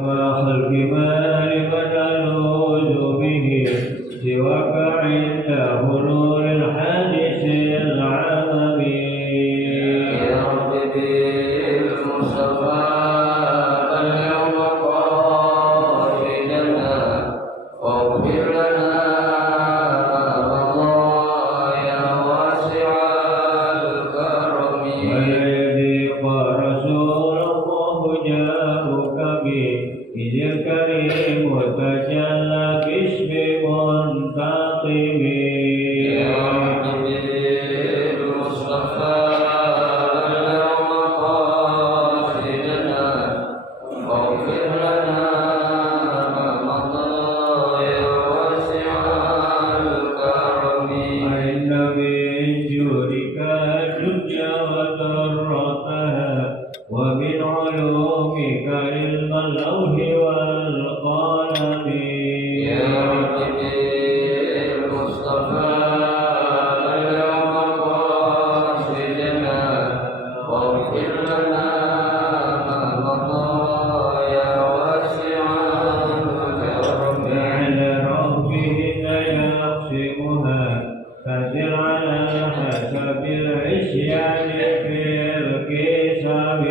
وخلق ما لمن ألوذ به سواك عند حلول الحادث العممي يا رب بالمصطفى اليوم قاصدنا واغفر لنا ما مضى يا واسع الكرم والذي قال رسول الله جاءك به إذ الكريم تجلى باسم منتقم يا رب بالمصطفى اليوم قاصدنا واغفر لنا ما مضى يا واسع الكرم وإن من جودك الدنيا وذرتها ومن علومك علم اللوح والقلم يا رب بالمصطفى اليوم قاصدنا واغفر لنا ما مضى يا واسع الكرم على ربه لا يقسمها فسر على حسب العصيان في الكسب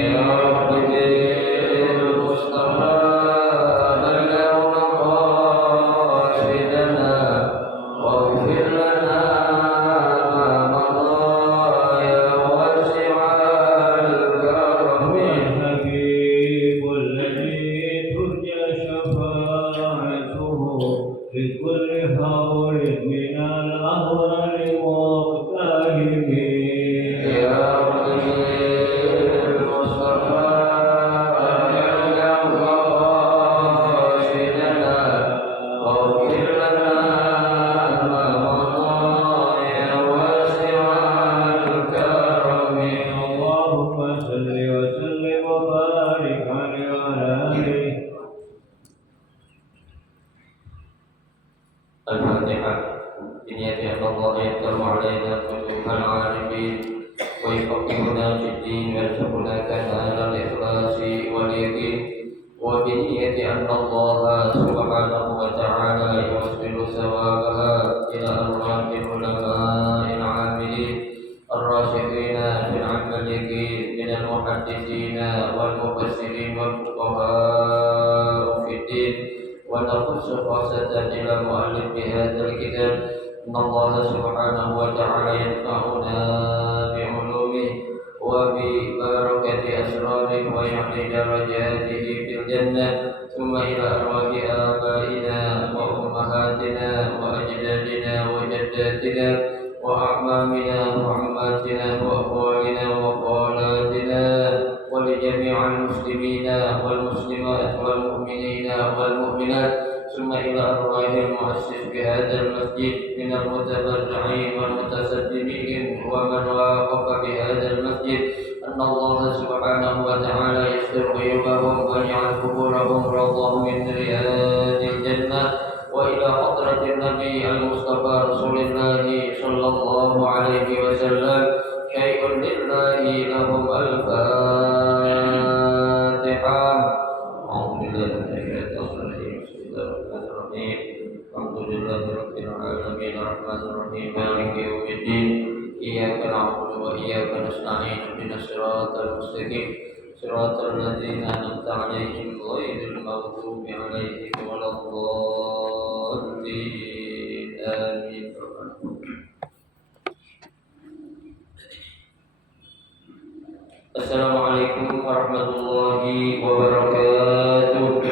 يا رب بالمصطفى اليوم قاصدنا واغفر لنا ما مضى يا واسع الكرم والحبيب الذي ترجى شفاعته لكل هول من الأهوال مقتهب يا رب بالمصطفى اليوم قاصدنا واغفر لنا ما مضى يا واسع الكرم اللهم صل وسلم وبارك عليه وعلى آله. الفاتحة بنية أن الله يفتح علينا فتوح العارفين ويفقهنا في الدين ويرزقنا كمال الإخلاص واليقين وبنية أن الله سبحانه وتعالى يوصل ثوابها إلى أرواح العلماء العاملين الراشدين في العمل من المحدثين والمفسرين والفقهاء في الدين ونخص خاصة إلى مؤلف هذا الكتاب إن الله سبحانه وتعالى ينفعنا بعلومه وببركة أسراره ويعلي درجاته في الجنة ثم إلى أرواح آبائنا وأمهاتنا وأجدادنا وجداتنا وأعمامنا وعماتنا وأخوالنا وخالاتنا ولجميع المسلمين والمسلمات والمؤمنين والمؤمنات ثم إلى أرواح المؤسس بهذا المسجد من المتبرعين والمتصدقين ومن واقف بهذا المسجد أن الله سبحانه وتعالى يستر عيوبهم ويجعل قبورهم روضة من رياض الجنة وإلى حضرة النبي المصطفى رسول الله صلى الله عليه وسلم شيء لله لهم الفاتحة. أعوذ بالله من الشيطان الرجيم بسم الله الرحمن الرحيم الحمد لله رب العالمين الرحمن الرحيم مالك يوم الدين إياك نعبد وإياك نستعين اهدنا الصراط المستقيم صراط الذين أنعمت عليهم غير المغضوب عليهم ولا الضالين آمين. Assalamualaikum warahmatullahi wabarakatuh.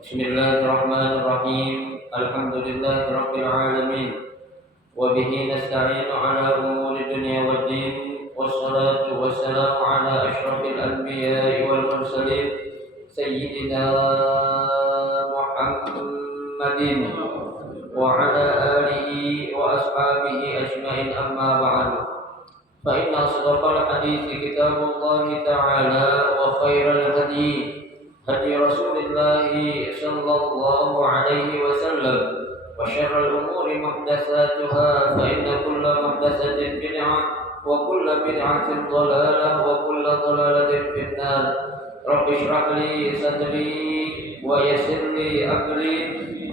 Bismillahirrahmanirrahim. Alhamdulillahi rabbil alamin. Wa bihi nasta'inu ala umuri dunya waddin. Wassalatu wassalamu ala asyrafil anbiya'i wal mursalin sayyidina Muhammadin wa ala alihi wa ashabihi ajma'in amma ba'du. Fa inna asdaqal hadithi kitabullahi ta'ala wa khairal hadi hadi Rasulillahi sallallahu alaihi wasallam wa syarrul umuri muhdatsatuha fa inna kulla muhdatsatin bid'ah وكل بدعة ضلالة وكل ضلالة في النار رب اشرح لي صدري ويسر لي أمري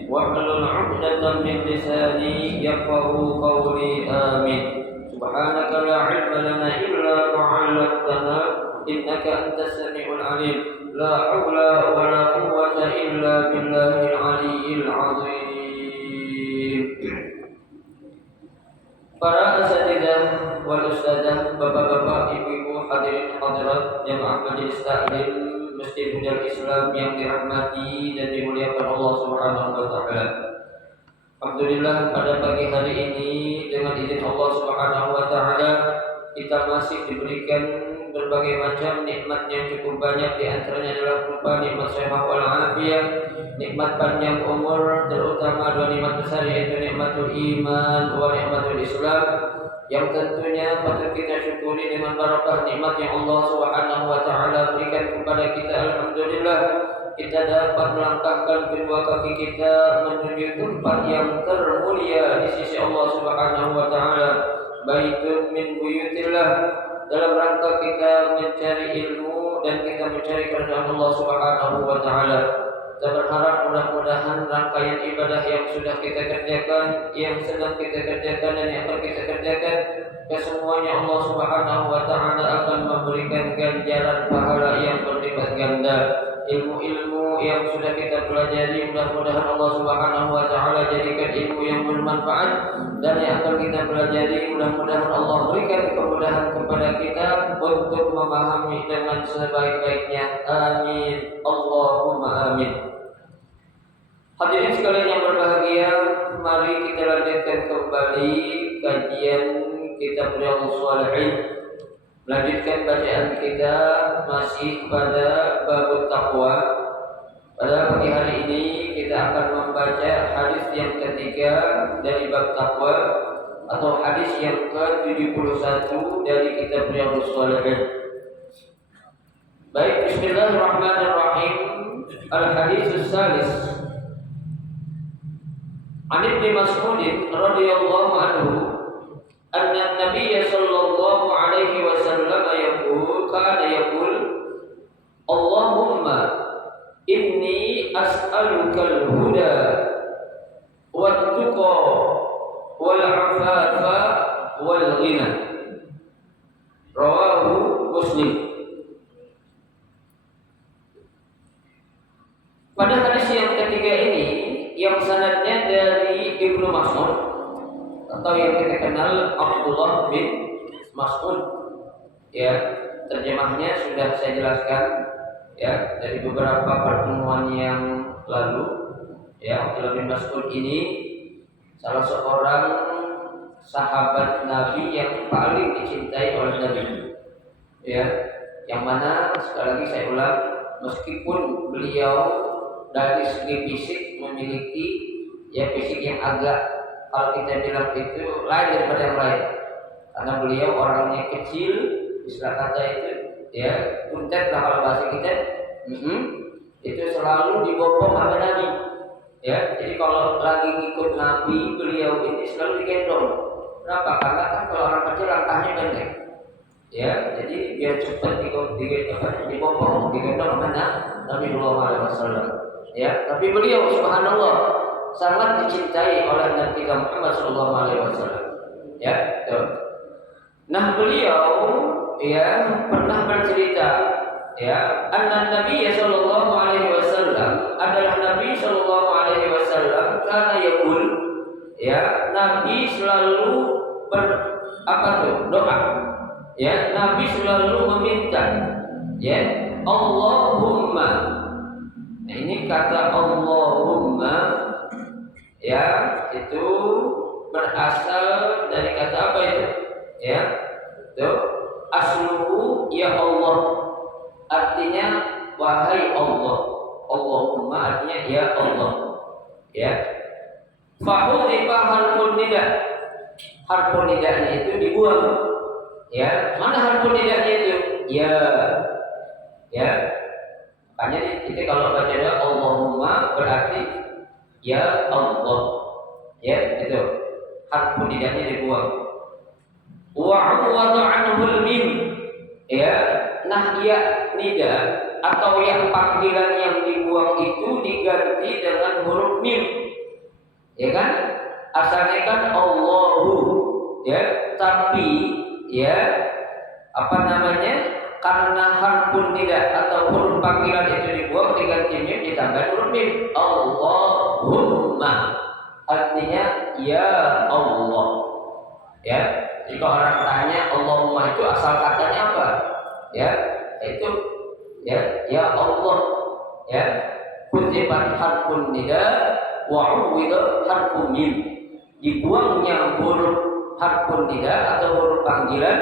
واحلل عقدة من لساني يفقه قولي آمين سبحانك لا علم لنا إلا ما علمتنا إنك أنت السميع العليم لا حول ولا قوة إلا بالله العلي العظيم. Para asatidzah wal ustadzah, bapak-bapak, ibu-ibu, hadirin hadirat jamaah majelis taklim Masjid Bunjar Islam yang dirahmati dan dimuliakan Allah Subhanahu wa taala. Alhamdulillah pada pagi hari ini dengan izin Allah Subhanahu wa taala kita masih diberikan berbagai macam nikmat yang cukup banyak, di antaranya adalah berupa nikmat sehat wal afiat, nikmat panjang umur, terutama dua nikmat besar yaitu nikmatul iman wa nikmatul Islam yang tentunya patut kita syukuri dengan barakah nikmat yang Allah Subhanahu wa taala berikan kepada kita. Alhamdulillah kita dapat melangkahkan kedua kaki kita menuju tempat yang termulia di sisi Allah Subhanahu wa taala, baitun min buyutillah, dalam rangka kita mencari ilmu dan kita mencari kerajaan Allah Subhanahu wa taala. Kita berharap mudah-mudahan rangkaian ibadah yang sudah kita kerjakan, yang sedang kita kerjakan dan yang akan kita kerjakan, kesemuanya Allah Subhanahu wa taala akan memberikan ganjaran pahala yang berlipat ganda. Ilmu-ilmu yang sudah kita pelajari mudah-mudahan Allah Subhanahu wa taala jadikan ilmu yang bermanfaat, dan yang akan kita pelajari mudah-mudahan Allah berikan kemudahan kepada kita untuk memahami dengan sebaik-baiknya. Amin. Allahumma amin. Hadirin sekalian yang berbahagia, mari kita lanjutkan kembali kajian kitab Riyadhus Shalihin. Melanjutkan bacaan kita masih pada bab taqwa. Pada pagi hari ini kita akan membaca hadis yang ketiga dari bab taqwa atau hadis yang ke-71 dari kitab Riyadhus Shalihin. Baik, bismillahirrahmanirrahim. Al-hadits salis. An Ibnu Mas'ud radhiyallahu anhu anna an-nabiy sallallahu alaihi wasallam yaqul Allahumma inni as'aluka al-huda wat-tuqa wal-'afafa wal-ghina. Rawahu Muslim. Pada hadis yang ketiga ini yang sanadnya dari Ibnu Mas'ud atau yang kita kenal Abdullah bin Mas'ud, ya, terjemahnya sudah saya jelaskan ya dari beberapa pertemuan yang lalu. Ya, Abdullah bin Mas'ud ini salah seorang sahabat Nabi yang paling dicintai oleh Nabi, ya, yang mana sekali lagi saya ulang, meskipun beliau dari segi fisik memiliki ya fisik yang agak, kalau kita bilang itu lain daripada yang lain, karena beliau orangnya kecil, istilah kata itu ya kuntet lah kalau bahasa kita, itu selalu dibopong sama Nabi, ya. Jadi kalau lagi ngikut Nabi, beliau ini selalu digendong. Kenapa? Karena kan kalau orang kecil langkahnya pendek, ya. Jadi biar cepat dibopong, digendong sama Nabi Sallallahu Alaihi Wasallam. Ya, tapi beliau subhanallah sangat dicintai oleh Nabi kita Muhammad sallallahu alaihi wasallam. Ya, betul. Nah, beliau ya pernah bercerita ya, anna Nabi sallallahu alaihi wasallam adalah Nabi sallallahu alaihi wasallam karena yaqul ya, Nabi selalu doa. Ya, Nabi selalu meminta ya, Allahumma. Nah, ini kata Allahumma ya itu berasal dari kata apa itu? Ya, itu asluhu ya Allah, artinya wahai Allah. Allahumma artinya ya Allah. Ya. Fahudifa harfun nida. Harfun nidanya itu dibuang. Ya, mana harfun nidanya itu? Ya. Ya. Makanya kita kalau baca doa Allahumma berarti ya Allah. Ya, itu. Harfun nidanya dibuang. wa 'awwada 'anhul mim, ya, nahya nida atau yang panggilan yang dibuang itu diganti dengan huruf mim, ya kan? Asalnya kan Allahu, ya, tapi ya apa namanya, karena harfun nida atau huruf panggilan itu dibuang diganti mim ditambah huruf mim, Allahumma, artinya ya Allah, ya. Jika orang tanya Allahumma itu asal katanya apa, ya, itu ya Allah, ya, kutibat harfun nida wa uwida harfun mim, dibuangnya huruf harfun nida atau huruf panggilan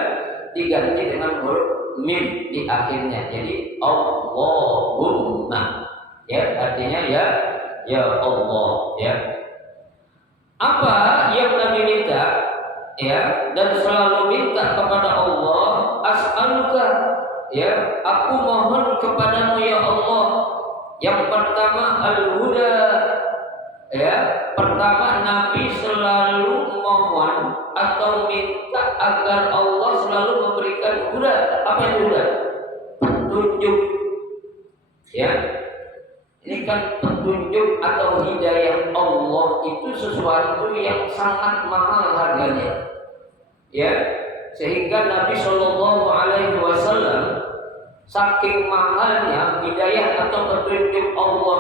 diganti dengan huruf mim di akhirnya, jadi Allahumma, ya, artinya ya Allah, ya. Apa yang Nabi minta, ya, dan selalu minta kepada Allah, as'aluka, ya, aku mohon kepadamu ya Allah. Yang pertama al-huda, ya, pertama Nabi selalu mohon atau minta agar Allah selalu memberikan huda. Apa itu huda? Petunjuk, ya. Ini kan petunjuk atau hidayah Allah itu sesuatu yang sangat mahal harganya, ya, sehingga Nabi Shallallahu Alaihi Wasallam saking mahalnya hidayah atau petunjuk Allah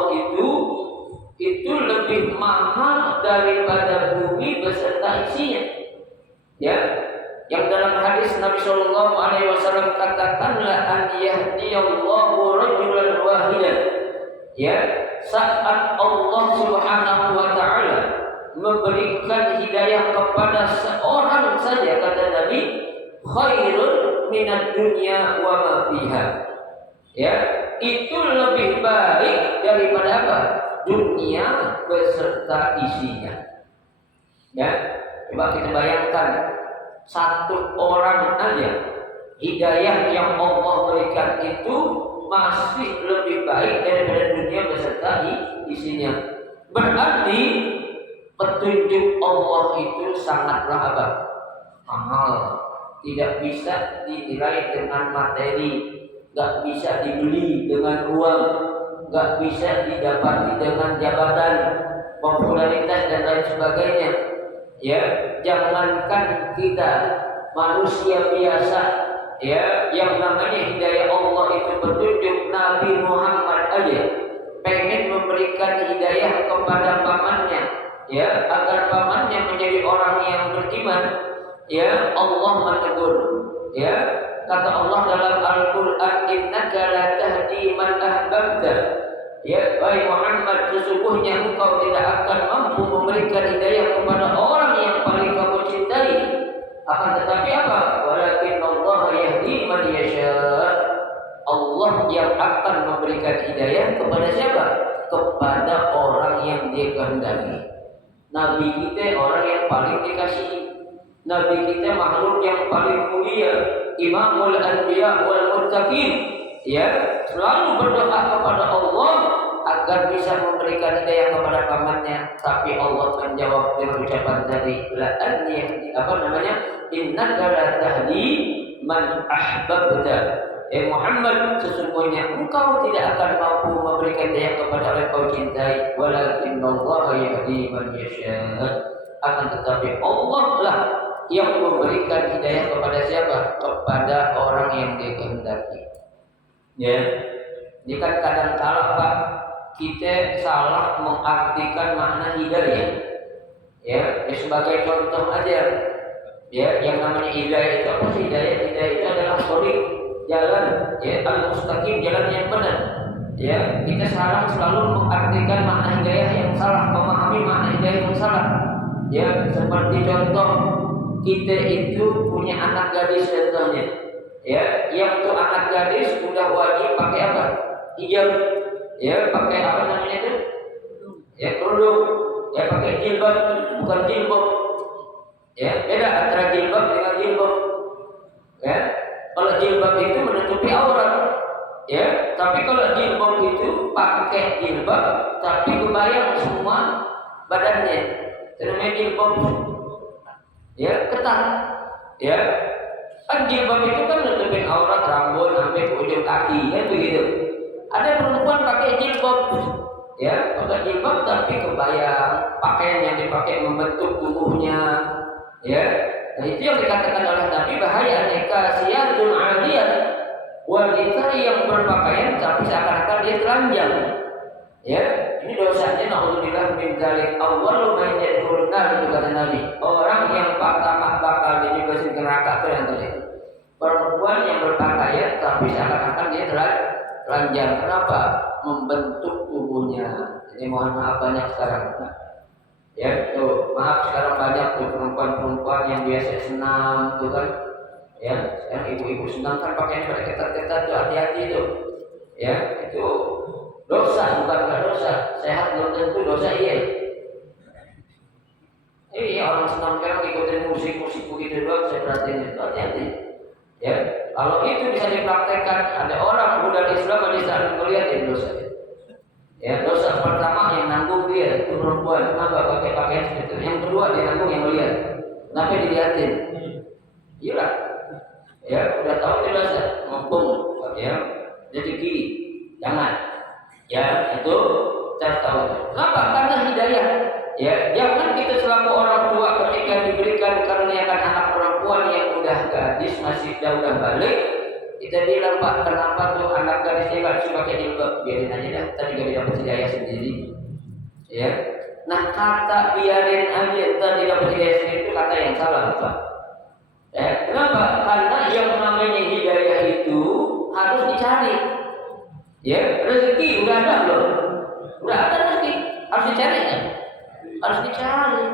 itu lebih mahal daripada bumi beserta isinya, ya. Yang dalam hadis Nabi Shallallahu Alaihi Wasallam katakan, la an yahdiyallahu rajulan wahidan, ya, saat Allah Subhanahu wa taala memberikan hidayah kepada seorang saja, kata Nabi, khairun minad dunya wa ma fiha, ya, itu lebih baik daripada apa? Dunia beserta isinya, ya. Coba kita bayangkan, satu orang aja hidayah yang Allah berikan itu masih lebih baik daripada dunia beserta isinya. Berarti petunjuk Allah itu sangatlah apa? Mahal. Tidak bisa dinilai dengan materi, nggak bisa dibeli dengan uang, nggak bisa didapati dengan jabatan, popularitas dan lain sebagainya. Ya, jangankan kita manusia biasa, ya, yang namanya hidayah Allah itu petunjuk, Nabi Muhammad aja pengen memberikan hidayah kepada pamannya, ya, agar pamannya menjadi orang yang beriman, ya. Allah menegur, ya, kata Allah dalam Al-Quran, innaka la tahdi man ahbabta, ya, wahai Muhammad, sesungguhnya engkau tidak akan mampu memberikan hidayah kepada orang yang paling kamu cintai. Akan tetapi apa? Walakin Allah yahdi man yasha. Allah yang akan memberikan hidayah kepada siapa? Kepada orang yang Dia kehendaki. Nabi kita orang yang paling dikasihi. Nabi kita makhluk yang paling mulia, Imamul Anbiya wal Muttaqin, ya, selalu berdoa kepada Allah agar bisa memberikan hidayah kepada pamannya. Tapi Allah menjawab dengan ucapan tadi, la an yahdi, apa namanya, innaka la tahdi man ahbabta. Muhammad, sesungguhnya engkau tidak akan mampu memberikan hidayah kepada orang yang kau cintai, walakin Allah yahdi man yasha. Akan tetapi Allah lah yang memberikan hidayah kepada siapa? Kepada orang yang Dia kehendaki. Ya, ini kan kadang-kala Pak, kita salah mengartikan makna hidayah. Ya, sebagai contoh aja, ya, yang namanya hidayah itu apa sih? Hidayah itu adalah shoriq, jalan, ya, al-mustaqim, jalan yang benar. Ya, kita sekarang selalu mengartikan makna hidayah yang salah, memahami makna hidayah yang salah. Ya, seperti contoh, kita itu punya anak gadis contohnya, ya, yang tuh anak gadis udah wajib pakai apa? Hijab, ya, pakai apa namanya itu? Ya, kerudung, ya, pakai jilbab, bukan jilbab. Ya, beda antara jilbab dengan jilbab. Ya, kalau jilbab itu menutupi aurat, ya, tapi kalau jilbab itu pakai jilbab tapi kebayang semua badannya. Itu namanya jilbab. Ya, ketat. Ya, kan jilbab itu kan nutupin aurat rambut sampai ke ujung kaki, kan begitu. Ada perempuan pakai jilbab, ya, pakai jilbab tapi kebayang pakaian yang dipakai membentuk tubuhnya, ya. Nah itu yang dikatakan oleh Nabi bahaya kasiyatun aliyah, wanita yang berpakaian tapi seakan-akan dia telanjang, ya. Ini dosanya naudzubillah min dzalik. Awwalu man yadkhulun nar, itu kata Nabi. Orang yang pertama bakal dijugasin ke neraka itu yang tadi. Perempuan yang berpakaian tapi seakan-akan dia telanjang. Kenapa? Membentuk tubuhnya. Ini mohon maaf banyak sekarang. Ya, tuh maaf sekarang banyak tuh perempuan-perempuan yang biasa senam, tuh kan. Ya, sekarang ibu-ibu senam kan pakaian pada ketat-ketat tuh, hati-hati tuh. Ya, itu dosa, bukan nggak dosa. Sehat belum tentu dosa, iya. Iya, orang senam sekarang ikutin musik begitu doang, saya perhatiin itu, hati-hati. Ya, kalau itu bisa dipraktekkan, ada orang budaya Islam di saat melihat itu dosa. Ya, dosa pertama yang nanggung dia itu perempuan, kenapa pakai pakaian seperti itu. Yang kedua dia nanggung yang melihat, kenapa dilihatin? Iya, ya udah tahu dia dosa, mumpung, ya jadi kiri, jangan. Ya itu saya tahu. Kenapa? Karena hidayah. Ya, jangan kita selaku orang tua ketika diberikan karuniakan anak perempuan yang udah gadis masih udah balik, kita bilang Pak, kenapa tuh anak gadisnya nggak suka pakai jilbab? Biarin aja dah, tadi gak dapat hidayah sendiri. Ya, nah kata biarin aja tadi dapat hidayah sendiri itu kata yang salah Pak. Ya, kenapa? Karena yang namanya hidayah itu harus dicari. Ya, rezeki udah ada belum? Udah ada rezeki, harus dicari kan? Harus dicari.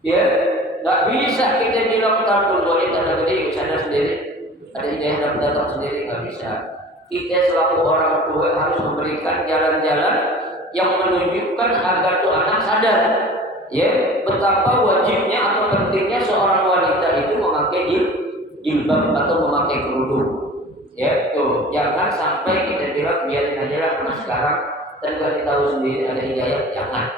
Ya, nggak bisa kita bilang tampil wanita ada gede, sadar sendiri, ada hidayah datang sendiri, nggak bisa. Kita selaku orang tua harus memberikan jalan-jalan yang menunjukkan agar tuh anak sadar, ya, betapa wajibnya atau pentingnya seorang wanita itu memakai jilbab atau memakai kerudung. Ya, tuh jangan sampai kita bilang biarin aja lah karena sekarang dan gak tahu sendiri ada hidayah, jangan.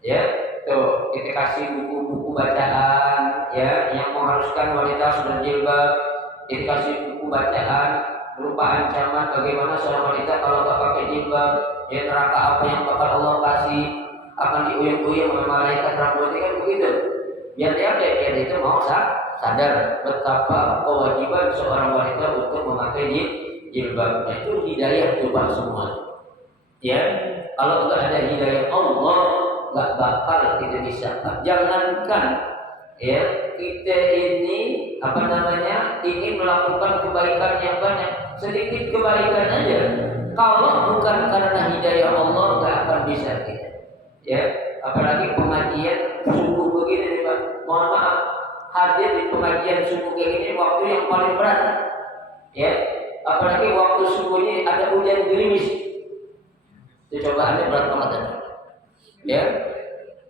Ya, tuh kita kasih buku-buku bacaan, ya, yang mengharuskan wanita sudah jilbab. Kita kasih buku bacaan berupa ancaman bagaimana seorang wanita kalau gak pakai jilbab, ya neraka apa yang bakal Allah kasih, akan diuyung-uyung oleh malaikat rambutnya, kan begitu. Biar dia itu mau sadar betapa kewajiban seorang wanita untuk memakai jilbab. Nah, itu hidayah coba semua. Ya, kalau nggak ada hidayah Allah, nggak bakal kita bisa. Jangankan ya kita ini ingin melakukan kebaikan yang banyak, sedikit kebaikan aja. Kalau bukan karena hidayah Allah, nggak akan bisa kita. Ya, apalagi pengajian subuh begini, Pak. Mohon maaf. Hadir di pengajian subuh kayak gini waktu yang paling berat, ya. Apalagi waktu subuhnya ada hujan gerimis, itu coba ada berat banget, ya.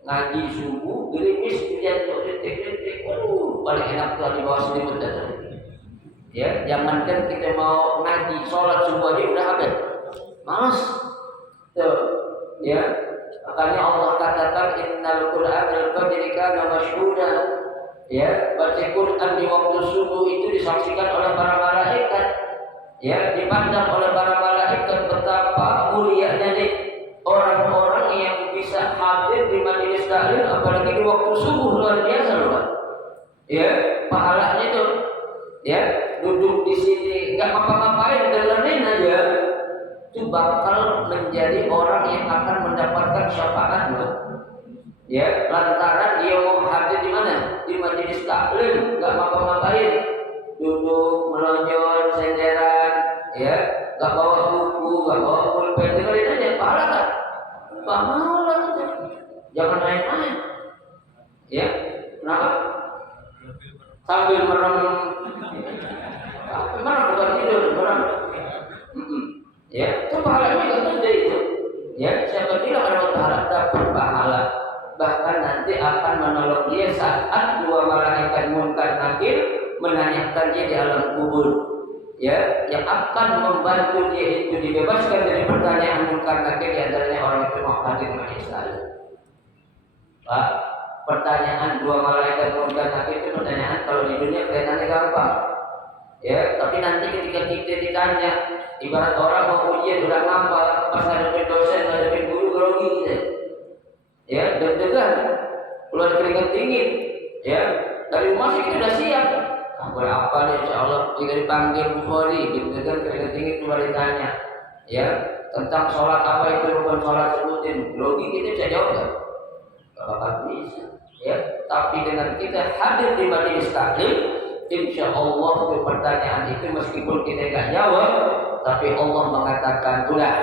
Ngaji subuh gerimis hujan detik, paling enak tuh di bawah selimut aja. Ya, jangankan kita mau ngaji sholat subuh aja udah habis, malas, tuh, ya. Makanya Allah katakan innal Qur'anal fajri kana masyhuda. Ya, baca Quran di waktu subuh itu disaksikan oleh para malaikat. Ya, dipandang oleh para malaikat betapa mulianya nih orang-orang yang bisa hadir di majelis taklim apalagi di waktu subuh, luar biasa loh, Pak. Ya, pahalanya itu ya, duduk di sini enggak ngapa-ngapain, dengerin aja. Itu bakal menjadi orang yang akan mendapatkan syafaat loh. Ya, lantaran dia mau hadir di mana? Di majelis taklim, enggak ngapa-ngapain, duduk melonjol, senderan, ya, enggak bawa buku, enggak bawa pulpen, dengerin aja, pahala kan? Pahala aja, jangan main-main. Ya, kenapa? Sambil merem, bukan tidur, merem. Ya, itu pahalanya juga gede itu. Ya, siapa bilang ada pahala, dapat pahala. Bahkan nanti akan menolong dia saat dua malaikat munkar nakir menanyakan dia di alam kubur. Ya, yang akan membantu dia itu dibebaskan dari pertanyaan munkar nakir, di antaranya orang itu mau hadir majelis taklim. Pak, pertanyaan dua malaikat munkar nakir itu pertanyaan kalau di dunia kelihatannya gampang. Ya, tapi nanti ketika kita ditanya, ibarat orang mau ujian udah ngapal, pas ngadepin dosen, ngadepin guru grogi gitu. Ya, deg-degan, keluar keringat dingin. Ya, dari rumah sih kita udah siap. Apa nih insya Allah jika dipanggil Bukhari, deg-degan keringat dingin keluar ditanya. Ya, tentang sholat apa itu rukun sholat sebutin, grogi kita bisa jawab nggak? Gak bakal bisa. Ya, tapi dengan kita hadir di majelis taklim, insya Allah pertanyaan itu meskipun kita nggak jawab, tapi Allah mengatakan udah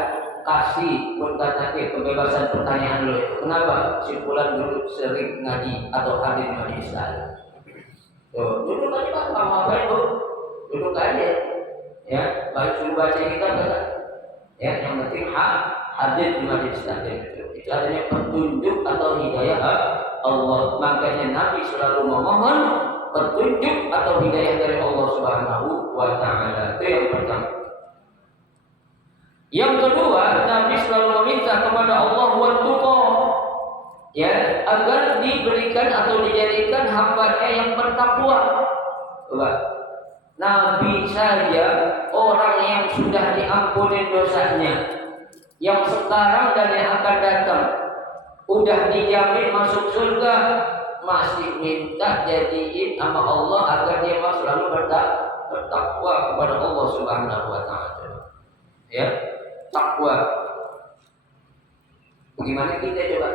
kasih nanti kebebasan pertanyaan lo itu. Kenapa? Simpulan dulu sering ngaji atau hadir di majelis taklim. Tuh, duduk aja Pak, ngapain Bu? Duduk aja. Ya, baik suruh baca kitab kan? Ya, yang penting hadir di majelis taklim itu adanya petunjuk atau hidayah Allah. Makanya Nabi selalu memohon petunjuk atau hidayah dari Allah Subhanahu wa taala. Itu yang pertama. Yang kedua, Nabi selalu meminta kepada Allah wa tuqa, ya, agar diberikan atau dijadikan hamba-Nya yang bertakwa. Coba. Nabi saja orang yang sudah diampuni dosanya, yang sekarang dan yang akan datang udah dijamin masuk surga, masih minta jadiin sama Allah agar dia selalu bertakwa kepada Allah Subhanahu wa taala. Ya, takwa. Bagaimana kita coba?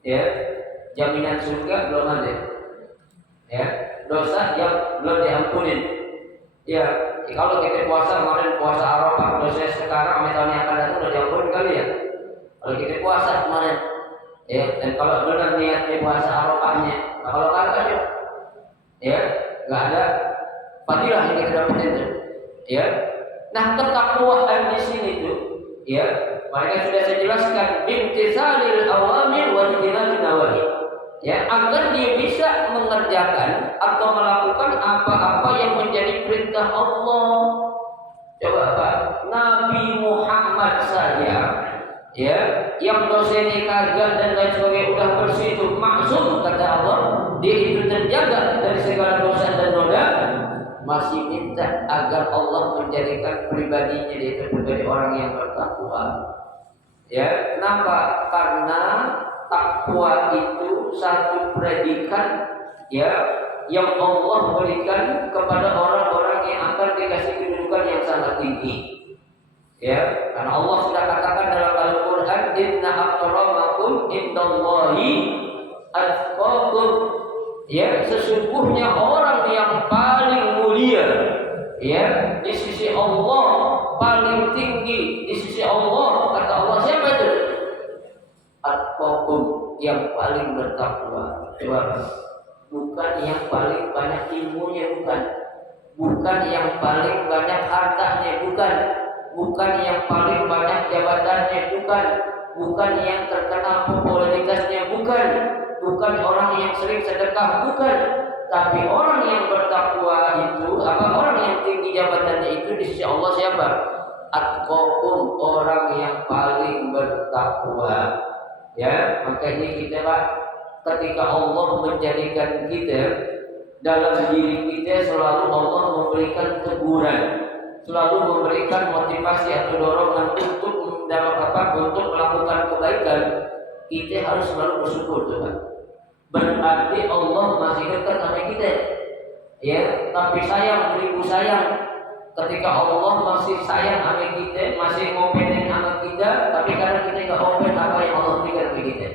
Ya, jaminan surga belum ada. Ya, dosa yang belum diampunin. Ya, kalau kita puasa kemarin puasa Arafah, dosa sekarang sama tahun yang akan datang udah diampunin kali ya. Kalau kita puasa kemarin, ya, dan kalau benar niatnya puasa Arafahnya, nah kalau kagak ya, nggak ada fadilah yang kita dapetin itu. Ya, nah ketakwaan di sini tuh, ya, mereka sudah saya jelaskan imtisalil awamir wa ijtinabil nawahi. Ya, agar dia bisa mengerjakan atau melakukan apa-apa yang menjadi perintah Allah. Coba Pak, Nabi Muhammad saja, ya, yang dosennya kagak dan lain sebagainya udah bersih itu maksum kata Allah, dia itu terjaga dari segala dosa dan noda, masih minta agar Allah menjadikan pribadinya dia itu menjadi orang yang bertakwa. Ya, kenapa? Karena takwa itu satu predikat, ya, yang Allah berikan kepada orang-orang yang akan dikasih kedudukan yang sangat tinggi. Ya, karena Allah sudah katakan dalam Al-Quran, Inna akramakum indallahi atqakum. Ya, sesungguhnya orang yang paling mulia, ya, di sisi Allah, paling tinggi di sisi Allah, kata Allah siapa itu? Atqakum, yang paling bertakwa. Bukan yang paling banyak ilmunya, bukan yang paling banyak hartanya, bukan yang paling banyak jabatannya, bukan yang terkenal popularitasnya, bukan orang yang sering sedekah, tapi orang yang bertakwa itu, orang yang tinggi jabatannya itu di sisi Allah siapa? Atqakum, orang yang paling bertakwa. Ya, makanya kita Pak, ketika Allah menjadikan kita, dalam diri kita selalu Allah memberikan teguran, selalu memberikan motivasi atau dorongan untuk untuk melakukan kebaikan, kita harus selalu bersyukur, Pak. Berarti Allah masih dekat sama kita. Ya, tapi sayang, beribu sayang. Ketika Allah masih sayang sama kita, masih ngopenin sama kita, tapi karena kita nggak open apa yang Allah berikan ke kita.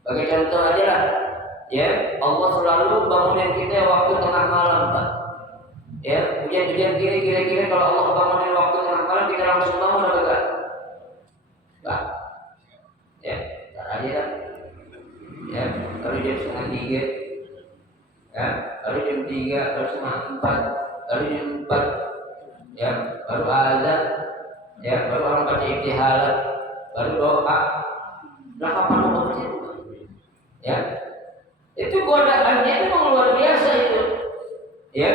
Bagi contoh aja lah, ya, Allah selalu bangunin kita waktu tengah malam, Pak. Ya, hujan-hujan gini kira-kira kalau Allah bangunin waktu tengah malam, kita langsung bangun apa enggak? Enggak. Ya, ntar aja lah. Ya, kalau jam 2:30, ya, kalau jam 3, kalau 3:30, kalau jam 4, ya, baru azan, ya, baru orang baca ibtihalat, baru doa. Nah, kapan mau baca itu? Ya, itu godaannya itu luar biasa itu. Ya,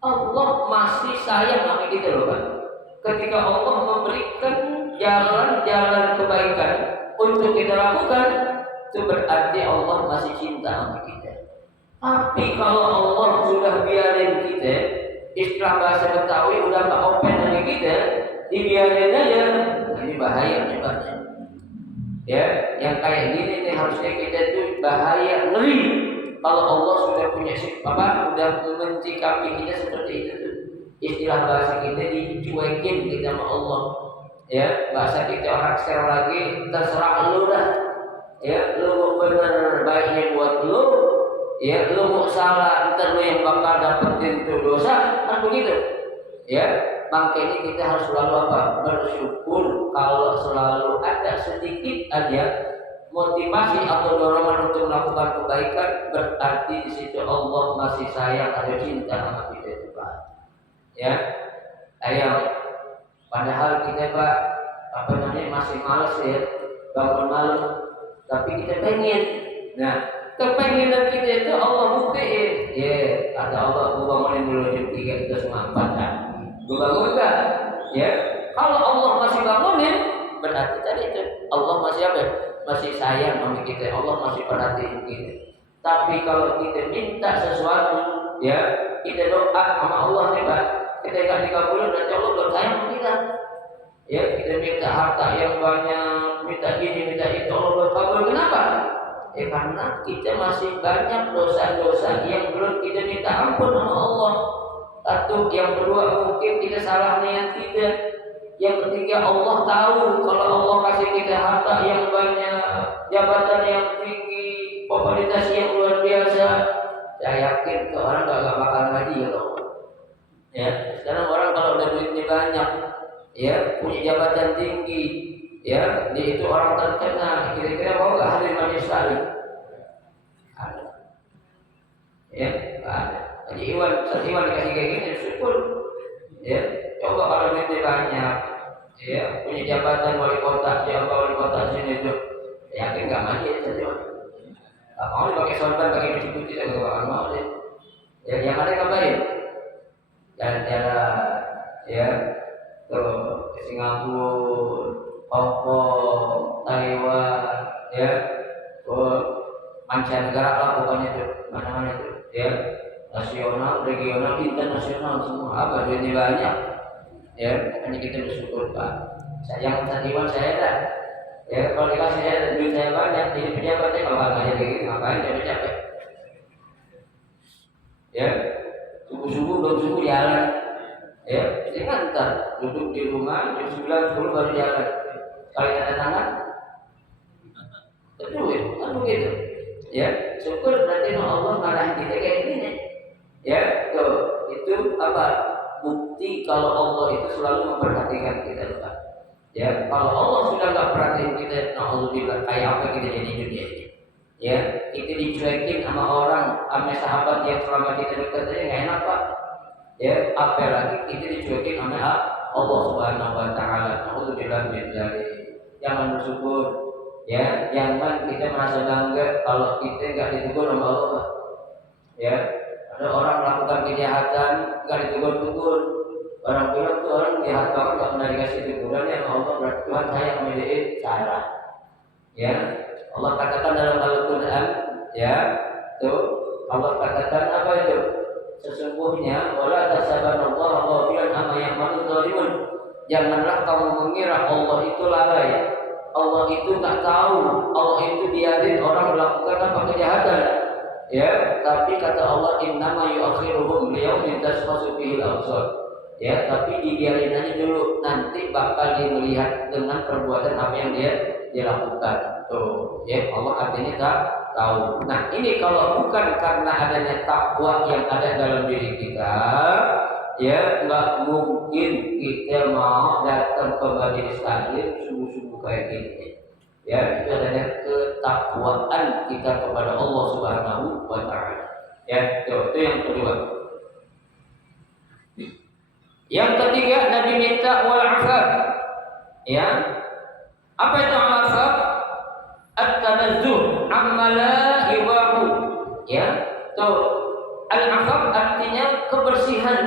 Allah masih sayang sama kita loh, Pak. Ketika Allah memberikan jalan-jalan kebaikan untuk kita lakukan, itu berarti Allah masih cinta sama kita. Tapi kalau Allah sudah biarin kita, istilah bahasa Betawi udah nggak open dari kita, dibiarin aja, ini bahaya nih bahasa. Ya, yang kayak gini nih harusnya kita tuh bahaya, ngeri. Kalau Allah sudah punya udah mencikapi kita seperti itu tuh. Istilah bahasa kita dicuekin kita sama Allah. Ya, bahasa kita orang sekarang lagi terserah lu dah. Ya, lu mau bener baiknya buat lu, ya lu mau salah ntar lu yang bakal dapetin tuh dosa, kan begitu. Ya, makanya kita harus selalu apa? Bersyukur. Kalau selalu ada sedikit aja motivasi atau dorongan untuk melakukan kebaikan, berarti di situ Allah masih sayang atau cinta sama kita juga. Ya, ayo. Padahal kita masih malas ya bangun malam, tapi kita pengen. Nah, kepengenan kita itu Allah buktiin. Ya, kata Allah, gua bangunin dulu jam 3 kita semua 4 kan. Gua bangun kan? Ya, kalau Allah masih bangunin, berarti tadi itu Allah masih apa? Masih sayang sama kita. Allah masih perhatiin kita. Tapi kalau kita minta sesuatu, ya kita doa sama Allah nih Pak, kita nggak dikabulin, berarti Allah belum sayang sama kita. Ya, kita minta harta yang banyak, minta ini, minta itu, Allah belum kabul. Kenapa? Ya karena kita masih banyak dosa-dosa yang belum kita minta ampun sama Allah. Satu, yang kedua mungkin kita salah niat kita. Yang ketiga, Allah tahu kalau Allah kasih kita harta yang banyak, jabatan yang tinggi, popularitas yang luar biasa, saya yakin tuh orang gak bakal ngaji ya Allah. Ya, sekarang orang kalau udah duitnya banyak, ya punya jabatan tinggi, ya dia itu orang terkenal, kira-kira mau gak hadir majelis taklim? Ada. Ya, ada. Haji Iwan dikasih kayak gini, syukur. Ya, coba kalau duitnya banyak, ya punya jabatan wali kota, siapa wali kota sini itu, yakin nggak maju ya saja. Mau pakai sorban, pakai baju putih, saya nggak bakal mau deh. Ya, yang ada ngapain? Jalan-jalan, ya, ke Singapura, Hong Kong, Taiwan, ya, ke mancanegara lah pokoknya tuh, mana-mana tuh, ya. Nasional, regional, internasional semua. Apa duitnya banyak? Ya, hanya kita bersyukur Pak. Sayang Iwan saya dah. Ya, kalau dikasih saya duit saya banyak, jadi pejabatnya kalau nggak ada kayak gitu, ngapain capek-capek? Ya, subuh-subuh belum subuh jalan. Ya, jadi ngantar duduk di rumah jam 9, 10 baru jalan. Kalau ada tangan, terduit, kan begitu. Ya, syukur berarti Allah ngarahin kita kayak gini. Ya, tuh itu apa? Bukti kalau Allah itu selalu memperhatikan kita, Pak. Ya, kalau Allah sudah nggak perhatiin kita, naudzubillah, kayak apa kita jadi dunia ini? Ya, kita dicuekin sama orang, sama sahabat yang selama kita dekat aja nggak enak Pak. Ya, apalagi kita dicuekin sama Allah Subhanahu Wa Taala. Naudzubillah min dzalik. Jangan bersyukur. Ya, jangan kita merasa bangga kalau kita nggak ditegur sama Allah, Pak. Ya. Ada orang melakukan kejahatan nggak ditegur-tegur. Orang bilang tuh orang jahat banget nggak pernah dikasih teguran ya Allah, berarti Tuhan saya memilih salah. Ya, Allah katakan dalam Al-Quran, ya, tuh Allah katakan apa itu? Sesungguhnya wala tasabanallahu ghafilan amma ya'malun zalimun. Janganlah kamu mengira Allah itu lalai. Allah itu tak tahu. Allah itu biarin orang melakukan apa kejahatan. Ya, tapi kata Allah innama yu'akhiruhum liyaumin tashkhasu fihi al-absar. Ya, tapi dibiarin aja dulu, nanti bakal dia melihat dengan perbuatan apa yang dia lakukan. Tuh, ya Allah artinya tak tahu. Nah, ini kalau bukan karena adanya takwa yang ada dalam diri kita, ya nggak mungkin kita mau datang ke majelis taklim subuh-subuh kayak gini. Ya, itu adalah ketakwaan kita kepada Allah Subhanahu Wa Taala. Ya, itu yang kedua. Yang ketiga, Nabi minta wal afaf. Ya, apa itu al afaf? At-tanazzuh amma la yubahu. Ya, tuh al afaf artinya kebersihan,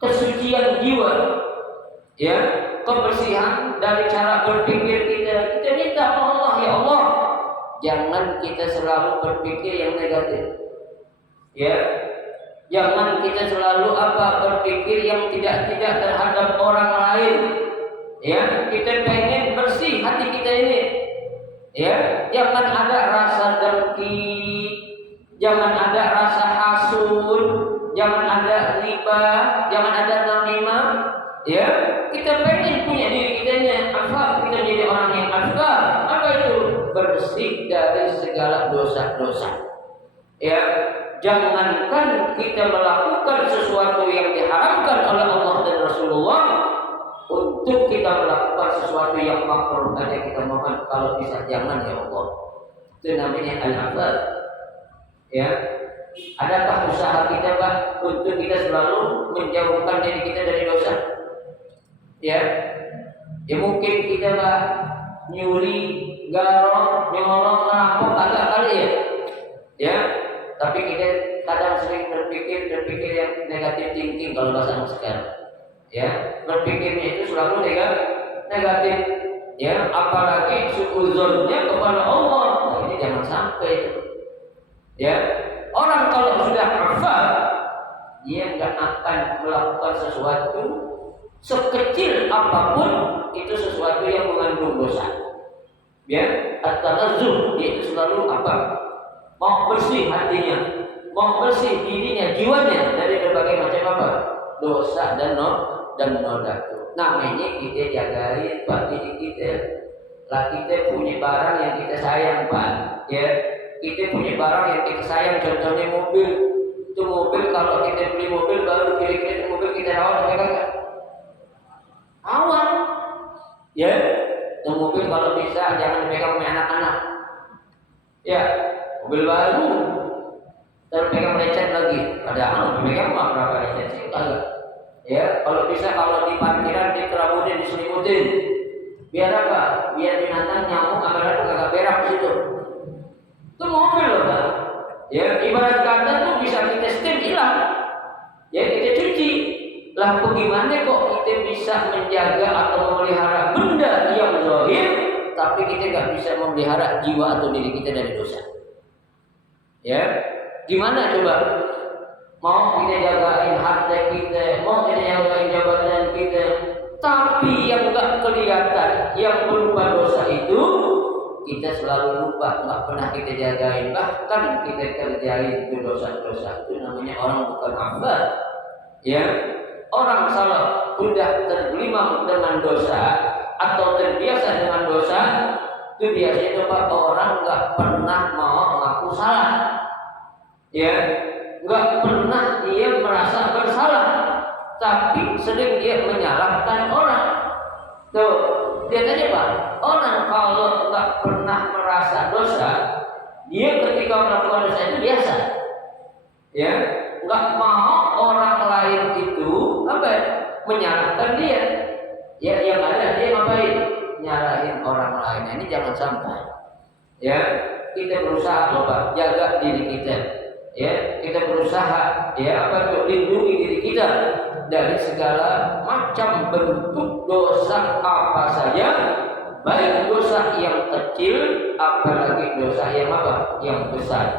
kesucian jiwa. Ya, kebersihan dari cara berpikir kita. Kita minta Allah, ya Allah, jangan kita selalu berpikir yang negatif. Ya, jangan kita selalu berpikir yang tidak terhadap orang lain. Ya, kita pengen bersih hati kita ini. Ya, jangan ada rasa dengki, jangan ada rasa hasud, jangan ada riba, jangan ada namimah. Ya, kita pengen punya diri kita ini afaf, kita menjadi orang yang afaf. Apa itu? Bersih dari segala dosa-dosa. Ya, jangankan kita melakukan sesuatu yang diharamkan oleh Allah dan Rasulullah, untuk kita melakukan sesuatu yang makruh aja kita mohon kalau bisa jangan ya Allah. Itu namanya al-afaf. Ya, adakah usaha kita Pak untuk kita selalu menjauhkan diri kita dari dosa? Ya, ya mungkin kita Pak nyuri, garong, nyolong, merampok agak kali ya. Ya, tapi kita kadang sering berpikir yang negatif thinking kalau bahasa sekarang. Ya, berpikirnya itu selalu negatif. Ya, apalagi suudzonnya kepada Allah. Nah, ini jangan sampai. Ya, orang kalau sudah hafal, dia nggak akan melakukan sesuatu sekecil apapun itu sesuatu yang mengandung dosa. Ya, at-tanazzuh itu selalu mau bersih hatinya, mau bersih dirinya, jiwanya dari berbagai macam dosa dan noda. Namanya kita jagain Pak diri kita. Lah kita punya barang yang kita sayang Pak. Ya, kita punya barang yang kita sayang. Contohnya mobil. Itu mobil kalau kita beli mobil baru kira-kira mobil kita rawat apa kagak? Rawat. Ya, itu mobil kalau bisa jangan dipegang oleh anak-anak. Ya, mobil baru dan pegang lecet lagi. Padahal pegang berapa lecet sih kagak? Ya, kalau bisa kalau di parkiran dikerabutin, diselimutin. Biar apa? Biar binatang nyamuk akan kagak berak di situ. Itu mobil loh Pak. Ya, ibarat kata tuh bisa kita stem hilang. Ya, kita cuci. Lah bagaimana kok kita bisa menjaga atau memelihara benda yang zahir, tapi kita nggak bisa memelihara jiwa atau diri kita dari dosa? Ya, gimana coba? Mau kita jagain harta kita, mau kita jagain jabatan kita, tapi yang nggak kelihatan, yang berupa dosa itu kita selalu lupa, nggak pernah kita jagain, bahkan kita kerjain itu dosa-dosa. Itu namanya orang bukan hamba. Ya, orang salah sudah tergelimang dengan dosa atau terbiasa dengan dosa, itu biasanya coba orang nggak pernah mau mengaku salah. Ya, nggak pernah dia merasa bersalah, tapi sering dia menyalahkan orang. Tuh, lihat aja Pak, orang kalau nggak pernah merasa dosa, dia ketika melakukan dosa itu biasa. Ya, nggak mau orang lain itu menyalahkan dia. Ya, yang ada dia ngapain? Nyalahin orang lain. Nah, ini jangan sampai. Ya, kita berusaha loh Pak, jaga diri kita. Ya, kita berusaha untuk lindungi diri kita dari segala macam bentuk dosa apa saja, baik dosa yang kecil apalagi dosa yang yang besar.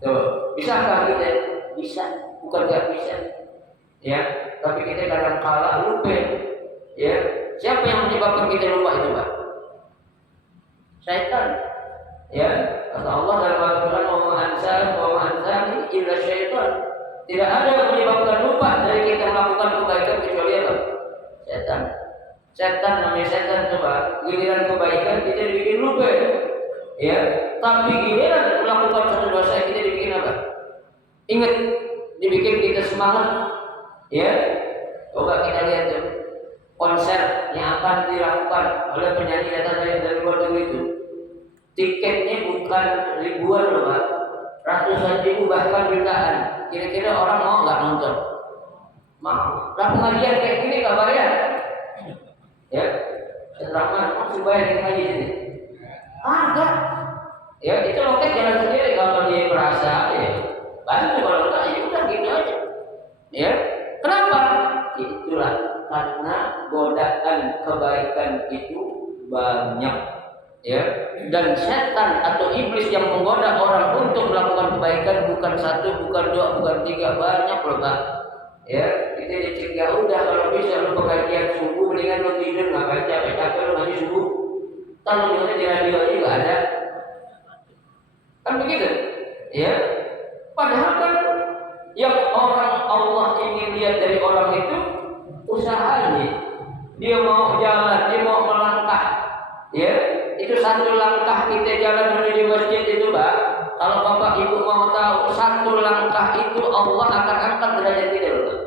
Tuh, bisakah kita? Bisa, bukan nggak bisa. Ya, tapi kita kadang kala lupa. Ya, siapa yang menyebabkan kita lupa itu Pak? Syaitan. Ya, kata Allah dalam Al-Quran, wa ma'ansani illa syaitan. Tidak ada yang menyebabkan lupa dari kita melakukan kebaikan kecuali apa? Setan. Setan namanya setan coba. Giliran kebaikan kita dibikin lupa. Ya, tapi giliran melakukan satu dosa kita dibikin apa? Ingat, dibikin kita semangat. Ya, coba kita lihat tuh konser yang akan dilakukan oleh penyanyi datang dari luar negeri itu. Tiketnya bukan ribuan loh Pak, ratusan ribu bahkan jutaan. Kira-kira orang mau nggak nonton? Mau. Lah pengajian kayak gini nggak bayar? Ya, Rahman masih bayar yang ngaji ini? Enggak. Ya, itu loket jalan sendiri kalau dia merasa ya bantu, kalau enggak ya udah gitu aja. Ya, kenapa? Itulah karena godaan kebaikan itu banyak. Ya, dan setan atau iblis yang menggoda orang untuk melakukan kebaikan bukan satu, bukan dua, bukan tiga, banyak loh Pak. Ya, kita dicegah udah kalau bisa lu pengajian subuh mendingan lu tidur, ngapain capek-capek lu ngaji subuh. Tanggung di radio aja nggak ada, kan begitu? Ya, padahal kan yang orang Allah ingin lihat dari orang itu usahanya. Dia mau jalan, dia mau melangkah, ya. Itu satu langkah kita jalan menuju masjid itu Pak. Kalau Bapak Ibu mau tahu, satu langkah itu Allah akan angkat derajat kita loh.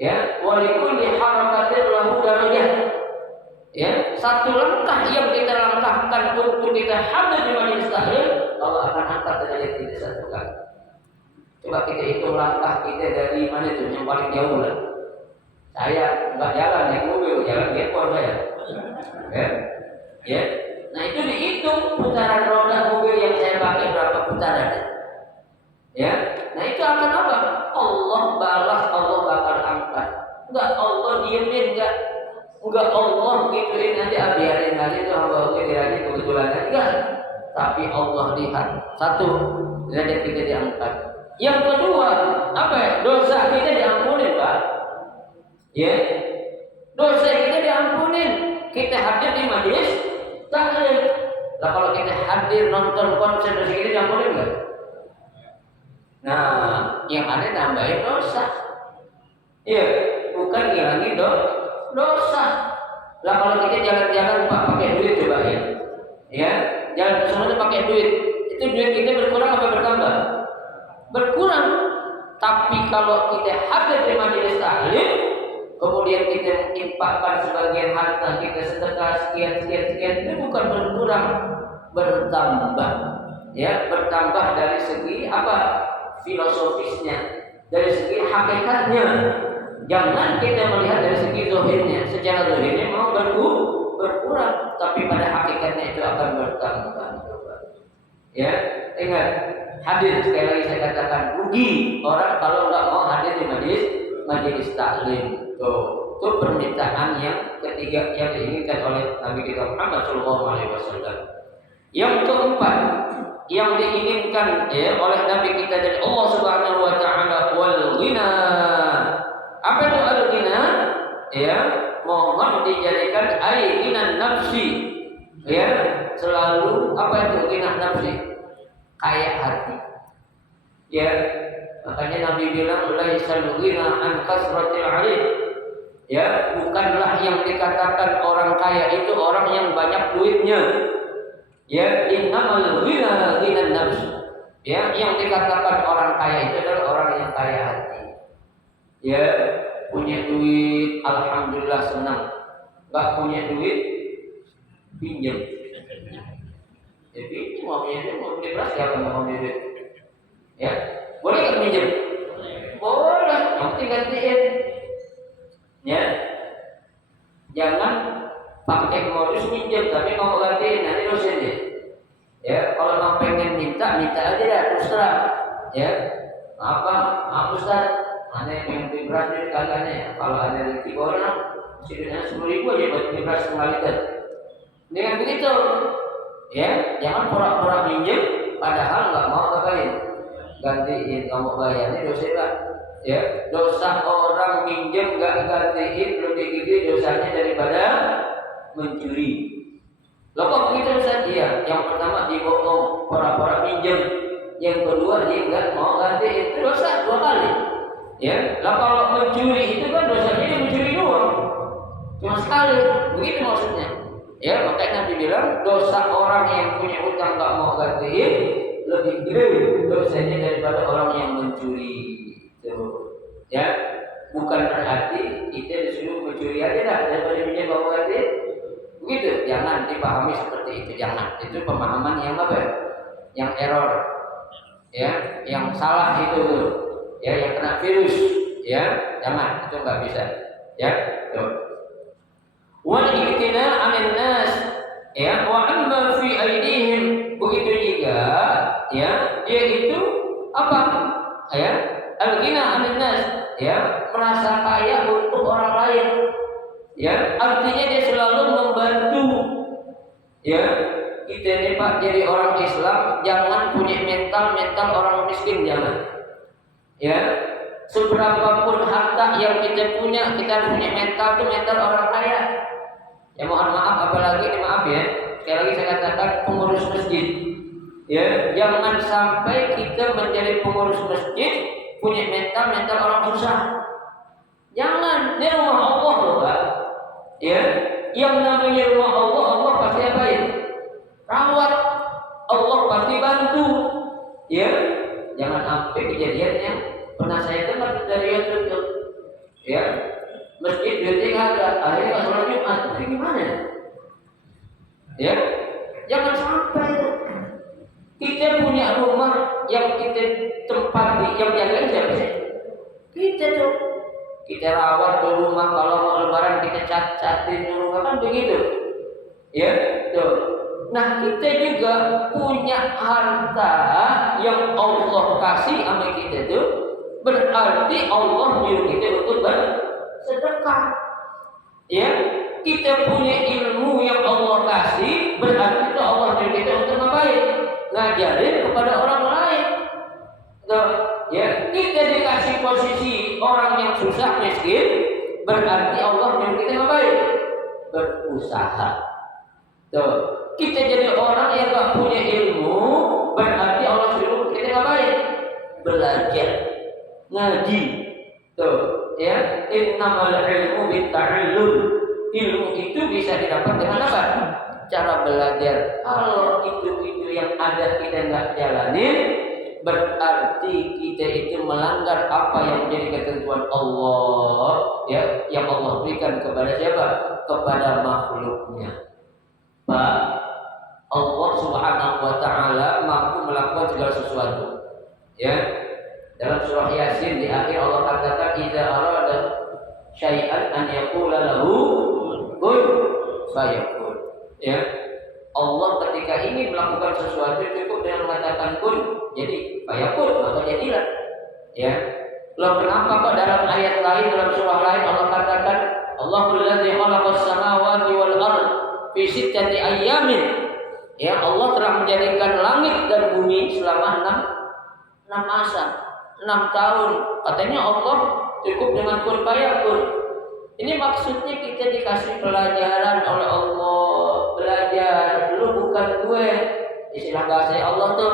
Ya, walikulli harakatin lahu darajah. Ya, satu langkah yang kita langkahkan untuk kita hadir di majelis taklim, Allah akan angkat derajat kita satu kali. Coba kita hitung langkah kita dari mana itu yang paling jauh lah. Saya nggak jalan naik mobil, jalan gekor saya. Ya. Nah itu dihitung putaran roda mobil yang saya pakai berapa putaran. Ya. Nah itu akan apa? Allah balas, Allah bakal angkat. Enggak Allah diemin, enggak Allah gituin aja, biarin aja itu hamba aja kebetulan enggak. Tapi Allah lihat satu derajat kita diangkat. Yang kedua apa ya? Dosa kita diampuni Pak. Ya, dosa kita diampunin. Kita hadir di majelis taklim. Lah kalau kita hadir nonton konser dosa kita diampunin enggak? Nah, yang ada nambahin dosa. Iya, bukan ngilangin dosa. Lah kalau kita jalan-jalan Pak pakai duit coba ya. Ya, jalan ke sana pakai duit. Itu duit kita berkurang apa bertambah? Berkurang. Tapi kalau kita hadir di majelis taklim, kemudian kita menginfakkan sebagian harta kita sedekah sekian itu bukan berkurang, bertambah. Ya, bertambah dari segi apa? Filosofisnya, dari segi hakikatnya. Jangan kita melihat dari segi zahirnya. Secara zahirnya mau berkurang, tapi pada hakikatnya itu akan bertambah. Ya, ingat, hadir sekali lagi saya katakan rugi orang kalau nggak mau hadir di majelis taklim. Itu permintaan yang ketiga yang diinginkan oleh Nabi kita Muhammad SAW. Yang keempat yang diinginkan oleh Nabi kita dari Allah Subhanahu Wa Taala wal ghina. Apa itu al ghina? Ya, mohon dijadikan ainan nafsi. Ya, selalu apa itu ghina nafsi? Kaya hati. Ya, makanya Nabi bilang laisal ghina an kasratil alim. Ya, bukanlah yang dikatakan orang kaya itu orang yang banyak duitnya. Ya, innamal ghina ghinan nafs. Ya, yang dikatakan orang kaya itu adalah orang yang kaya hati. Ya, punya duit, alhamdulillah senang. Enggak punya duit, pinjam. Jadi mau pinjam, mau beli beras siapa mau duit? Ya, boleh nggak pinjam? Boleh, nanti gantiin. Ya, jangan pakai modus minjem tapi mau gantiin nanti dosen dia. Ya, kalau mau pengen minta aja dah terus terang. Ya, maaf Ustaz, ada yang pengen beli beras duit kagaknya ya. Kalau ada rezeki orang, sekitarnya 10.000 aja buat beli beras setengah liter. Dengan begitu, ya, jangan pura-pura minjem padahal nggak mau ngapain. Gantiin kamu bayarnya dosa lah. Ya, dosa orang minjem nggak gantiin lebih gede dosanya daripada mencuri. Loh kok begitu Ustaz? Iya, yang pertama dibohong, pura-pura minjem. Yang kedua dia nggak mau gantiin, itu dosa 2 kali. Ya, lah kalau mencuri itu kan dosanya dia mencuri doang, cuma sekali, begitu maksudnya. Ya, makanya Nabi bilang dosa orang yang punya utang nggak mau gantiin lebih gede dosanya daripada orang yang mencuri. Ya, bukan berarti kita disuruh mencuri aja dah daripada minjem bawa ganti. Begitu, jangan dipahami seperti itu, jangan. Itu pemahaman yang apa? Yang error. Ya, yang salah itu. Ya, yang kena virus. Ya, jangan, itu enggak bisa. Ya, tuh. Wal iktina 'anil nas. Ya, wa amma fi aydihim. Begitu juga, ya, dia itu apa? Ya, al-ghina 'anil nas. Ya, merasa kaya untuk orang lain. Ya, artinya dia selalu membantu. Ya, kita ini Pak jadi orang Islam jangan punya mental orang miskin, jangan. Ya, seberapapun harta yang kita punya mental itu mental orang kaya. Ya mohon maaf, apalagi ini maaf ya, sekali lagi saya katakan pengurus masjid. Ya, jangan sampai kita menjadi pengurus masjid punya mental orang susah. Jangan, ini rumah Allah loh Pak. Ya, yang namanya rumah Allah, Allah pasti apa ya? Rawat, Allah pasti bantu. Ya, jangan sampai kejadian yang pernah saya dengar dari YouTube. Ya, masjid duitnya nggak ada, akhirnya nggak sholat Jumat, nah gimana? Ya, jangan sampai kita punya rumah yang kita tempati, yang jagain siapa sih? Kita tuh, kita rawat di rumah, kalau mau lebaran kita catin rumah kan begitu. Ya, tuh. Nah kita juga punya harta yang Allah kasih sama kita tuh, berarti Allah nyuruh kita untuk bersedekah. Ya, kita punya ilmu yang Allah kasih, berarti itu Allah nyuruh kita untuk ngapain? Ngajarin kepada orang lain. Tuh, ya, kita dikasih posisi orang yang susah miskin, berarti Allah nyuruh kita ngapain? Berusaha. Tuh, kita jadi orang yang gak punya ilmu, berarti Allah suruh kita ngapain? Belajar, ngaji. Tuh, ya, innamal ilmu bitta'allum. Ilmu itu bisa didapat dengan apa? Cara belajar. Kalau itu yang ada kita nggak jalanin, berarti kita itu melanggar apa yang menjadi ketentuan Allah, ya, yang Allah berikan kepada siapa? Kepada makhluknya. Pak, Allah Subhanahu wa taala mampu melakukan segala sesuatu. Ya. Dalam surah Yasin di akhir Allah katakan idza arada syai'an an yaqula lahu kun fayakun. Ya. Allah ketika ingin melakukan sesuatu cukup dengan mengatakan kun, jadi fayakun, maka jadilah. Ya. Loh kenapa kok dalam ayat lain, dalam surah lain Allah katakan Allahul ladzi khalaqas samawati wal ardh fi sittati ayyamin. Ya, Allah telah menjadikan langit dan bumi selama 6 masa, 6 tahun. Katanya Allah cukup dengan kun fayakun. Ini maksudnya kita dikasih pelajaran oleh Allah. Belajar, lu bukan gue. Istilah bahasa Allah tuh,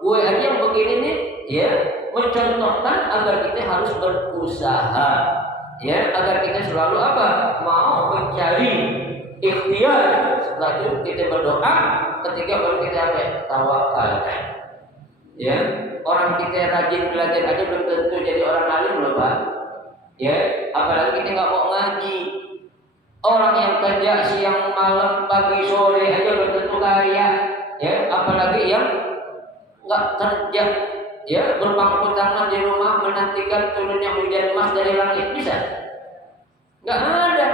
gue aja yang begini nih, ya, mencontohkan agar kita harus berusaha, ya, agar kita selalu apa? Mau mencari ikhtiar. Setelah itu kita berdoa, ketika baru kita apa? Tawakal. Ya, orang kita rajin belajar aja belum tentu jadi orang alim loh Pak. Ya, apalagi kita nggak mau ngaji. Orang yang kerja siang malam pagi sore aja belum tentu kaya. Ya, apalagi yang nggak kerja, ya, berpangku tangan di rumah menantikan turunnya hujan emas dari langit, bisa? Nggak ada.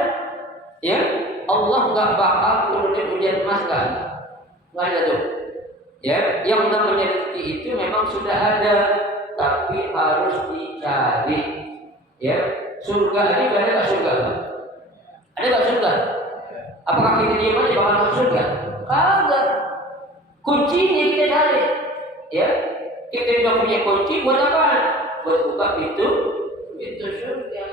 Ya, Allah nggak bakal turunin hujan emas, nggak ada tuh. Ya, yang namanya rezeki itu memang sudah ada, tapi harus dicari. Ya, surga ini ada nggak surga? Ada nggak surga? Apakah kita diam aja bakal masuk surga? Kagak. Kuncinya kita cari. Ya, kita udah punya kunci buat apa? Buat buka pintu surga.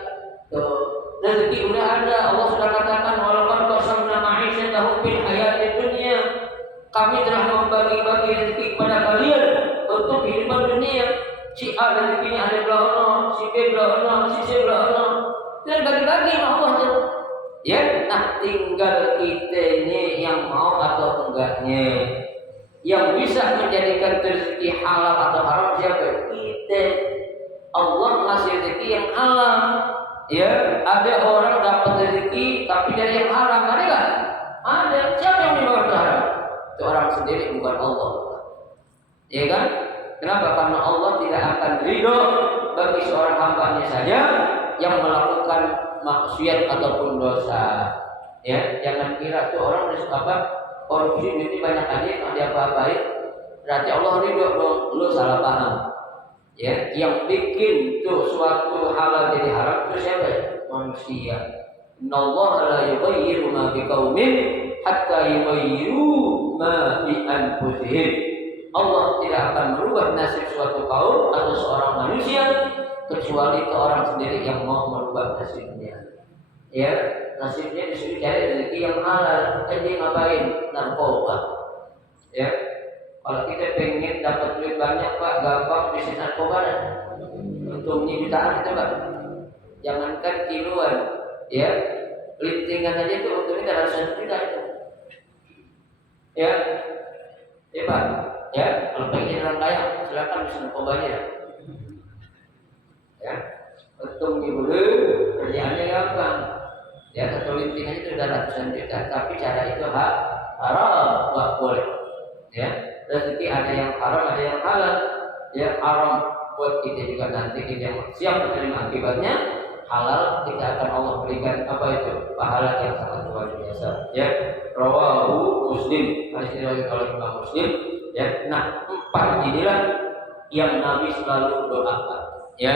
Tuh, rezeki udah ada. Allah sudah katakan walaupun qasamna ma'isyatahum fil hayatid dunya. Kami telah membagi-bagi rezeki kepada kalian untuk kehidupan dunia. Si A rezekinya ada belah, si B belah, si C belah. Dan bagi-bagi Allah tuh. Ya, nah tinggal kitanya yang mau atau enggaknya. Yang bisa menjadikan rezeki halal atau haram siapa? Kita. Allah ngasih rezeki yang halal. Ya, ada orang dapat rezeki tapi dari yang haram, ada nggak? Ada. Siapa yang membawa haram? Itu orang sendiri, bukan Allah. Ya kan? Kenapa? Karena Allah tidak akan ridho bagi seorang hambanya saja yang melakukan maksiat ataupun dosa. Ya, jangan kira tuh orang apa korupsi itu banyak aja yang dia apa-apain, berarti Allah ridho dong. Lu salah paham. Ya, yang bikin tuh suatu halal jadi haram itu siapa? Manusia. Innallaha la yughayyiru ma biqaumin hatta yughayyiru ma bi anfusihim. Allah tidak akan merubah nasib suatu kaum atau seorang manusia kecuali ke orang sendiri yang mau merubah nasibnya. Ya, nasibnya disuruh cari rezeki yang halal, dia ngapain? Narkoba. Ya, kalau kita pengen dapat duit banyak Pak, gampang bisnis narkoba. Untungnya jutaan itu Pak. Jangankan kiloan, ya, lintingan aja itu untungnya 100 juta itu. Ya, ya Pak. Ya, kalau pengen orang kaya, silakan bisnis narkobanya. Ya, untungnya dulu, kerjaannya gampang. Ya, satu lintingan itu udah ratusan juta, tapi cara itu haram, nggak boleh. Ya, rezeki ada yang haram, ada yang halal. Ya, haram buat kita juga nanti kita yang siap menerima akibatnya. Halal kita akan Allah berikan apa itu pahala yang sangat luar biasa. Ya, rawahu Muslim, hadis diriwayatkan oleh Imam Muslim. Ya, nah 4 inilah yang Nabi selalu doakan. Ya,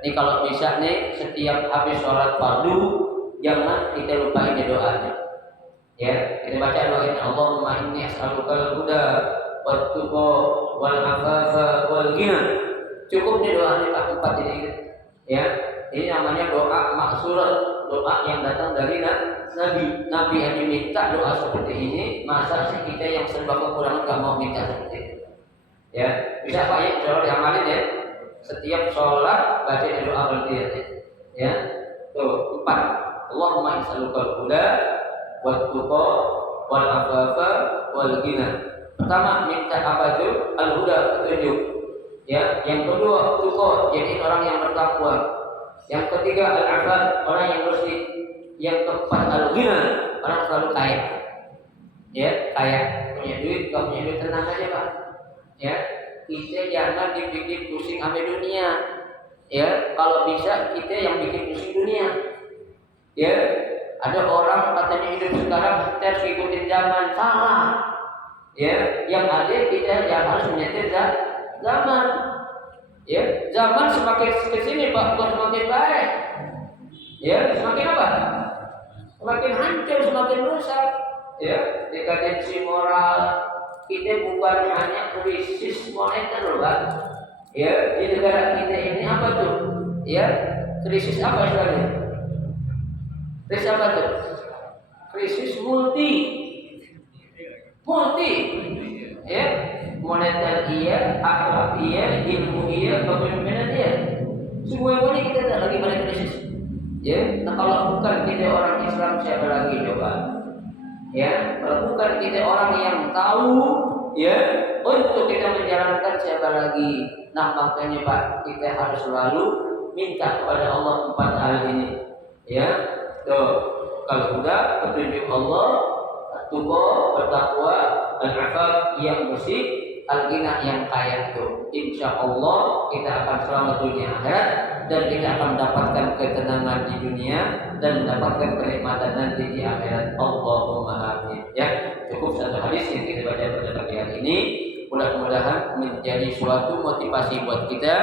ini kalau bisa nih setiap habis sholat fardu jangan kita lupain doanya. Ya, kita baca doain Allahumma inni as'alukal huda wat tuqa wal afafa wal ghina. Cukup nih doanya Pak 4 ini. Ya, ini namanya doa maksurat, doa yang datang dari Nabi. Nabi yang diminta doa seperti ini, masa sih kita yang serba kekurangan gak mau minta seperti itu? Ya, bisa Pak ya, kalau diamalin ya. Setiap sholat baca doa berarti ya. Tuh 4. Allahumma is'alukal huda wat tuqa wal afafa wal ghina. Pertama minta apa tuh? Al huda, petunjuk. Ya, yang kedua tuqa, jadi orang yang bertakwa. Yang ketiga al afaf, orang yang bersih. Yang keempat al ghina, orang selalu kaya. Ya, kaya, punya duit, kalau punya duit tenang aja Pak. Ya, kita jangan dibikin pusing sama dunia. Ya, kalau bisa kita yang bikin pusing dunia. Ya, ada orang katanya hidup sekarang kita harus ikutin zaman, salah. Ya, yang ada kita yang harus menyetir zaman. Ya, zaman semakin kesini Pak, bukan semakin baik. Ya, semakin apa? Semakin hancur, semakin rusak. Ya, dekadensi moral kita bukan hanya krisis moneter loh Pak. Ya, di negara kita ini apa tuh? Ya, krisis apa istilahnya? Krisis apa tuh? Krisis multi, ya, moneter iya, akhlak iya, ilmu iya, kepemimpinan iya. Semua ini kita lagi pada krisis. Ya, nah kalau bukan kita orang Islam siapa lagi coba? Ya, kalau bukan kita orang yang tahu, ya, untuk kita menjalankan siapa lagi? Nah makanya Pak, kita harus selalu minta kepada Allah 4 hal ini. Ya. Tuh, kalau udah petunjuk Allah, tuqa, bertakwa, al-afaf yang bersih, al-ghina yang kaya itu. Insya Allah kita akan selamat dunia akhirat dan kita akan mendapatkan ketenangan di dunia dan mendapatkan kenikmatan nanti di akhirat. Allahumma amin. Ya, cukup satu hadis yang kita baca pada pagi hari ini. Mudah-mudahan menjadi suatu motivasi buat kita.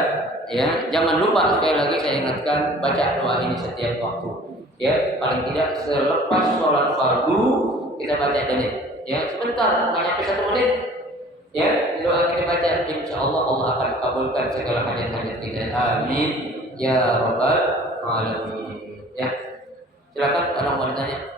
Ya, jangan lupa sekali lagi saya ingatkan baca doa ini setiap waktu. Ya, paling tidak selepas sholat fardu kita baca ini. Ya, sebentar, nggak nyampe 1 menit. Ya, doa kita baca, insya Allah Allah akan kabulkan segala hajat-hajat kita. Amin. Ya Rabbal Alamin. Ya, silakan kalau mau ditanya.